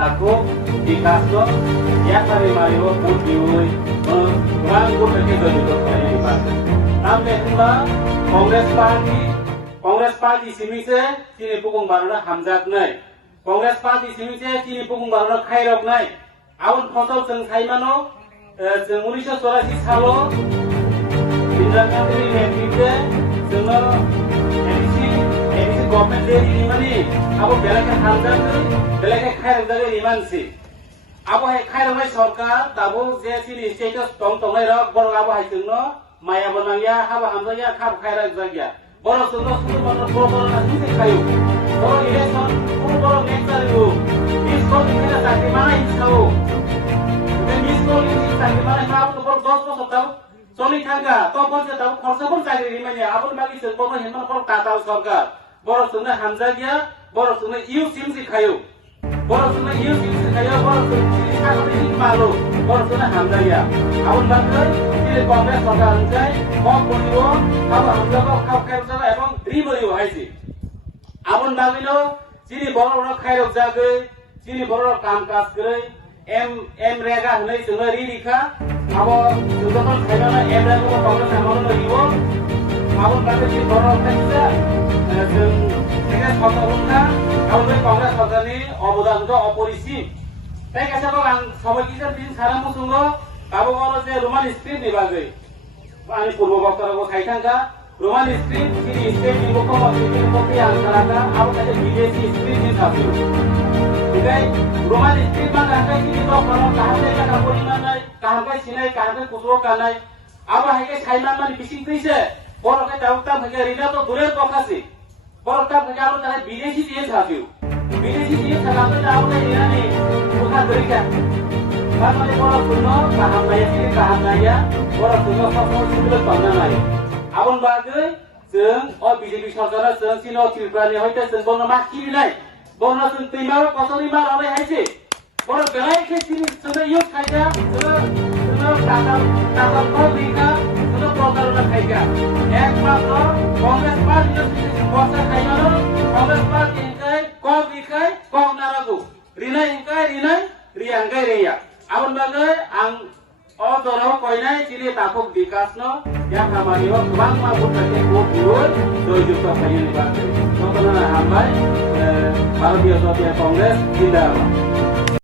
takut dikasih ya kali Mario putih orang pun lagi jadi kaya ini. Tapi kedua Kongres Parti sini sini pukung baru hamzat naik. Kongres Parti sini pukung baru khairok naik. Awal fasal jeng saimano jeng 1984 salo Indra Gandhi netrite jeng edisi government dari mana? Abo belakang hamzat naik, belakang khairok dari mana sih? Abo khairok naik sarkar, tabu je sini status tong naik rok, baru abo hai jengno maya benangnya, haba hamzatnya kap khairok jagya. Baru sudah baru nasi kayu. Baru election, baru election itu. Miskol ini sakit mana itu? Miskol ini sakit mana? Kalau tu baru 10 tahu, solid harga. Tahu pun tahu, khorsa pun sakit ini mana? Apun bagi sebab mana baru tahu sarkar. Baru sudah hamzatnya, baru sudah iu simsi kayu. Baru sudah iu simsi kayu, baru sudah sakit ini malu. Baru sudah hamzatnya. Apun bagi ini Kongres sarkar ini, kau beriwo, kau hamzat kau khairok এবং রিবরিও হয়েছে আপন বাবিনো যিনি বড় বড় খায়রক জাগে যিনি বড় বড় কাম কাজ করে এম রেগা হলে जोङो রিরিখা আবো যখন খাইবানা এম রেগা কংগ্রেস আমল হইব আপন বাবি যিনি বড় খাইছে जों থেকে সতর্কতা আমাদের কংগ্রেস সরকারनि অবদানটা অপরিসীম তাই কাছে আং সবাইকে দিন সারা মুসুঙ্গ গাবো গাবো যে রোমান স্ক্রিপ্ট নিবাগৈ আমি পূর্ব বক্তব্য খাইথাঙ্কা Roman script ini script yang bukan waktu kopi yang terangkan, aku kata BJC script ini satu. Jadi Roman script mana kan ini tu kalau kahwin kan aku ni mana, kahwin sini kahwin kusro kanai, apa hanya China mana bising tu je, baru kita tahu tak hanya rina tu duren pokasi, baru tak hanya aku tahu BJC dia satu. BJC dia satu tahu tak rina ni bukan berikan. Kalau ni baru semua kahwin ya, baru semua semua sudah pandang lagi. আপন বাগৈ जों BJP সরকার जों সিনো ত্রিপুরানি হইতে जों বন মাকি নাই বন जों दैमाव कसरि मार आले हाइसे बन बेलाय खेसिनि जों इउज खायगा जों टाटा को लिखा जों प्रचारना खायगा एकमात्र কংগ্রেস পার্টি বর্ষা খাইমানো কংগ্রেস পার্টি ইনকাই কম লিখাই কম নারাগু রিনাই ইনকাই রিনাই রিয়াঙ্গাই রিয়া আপন বাগৈ आं Orang koinai ciri takut dikasno yang kamariyo bang mabuk pakai kudur 2 juta kayu di bangkai. Contohnya hambai Bharatiya Sosial Kongres Zindabad.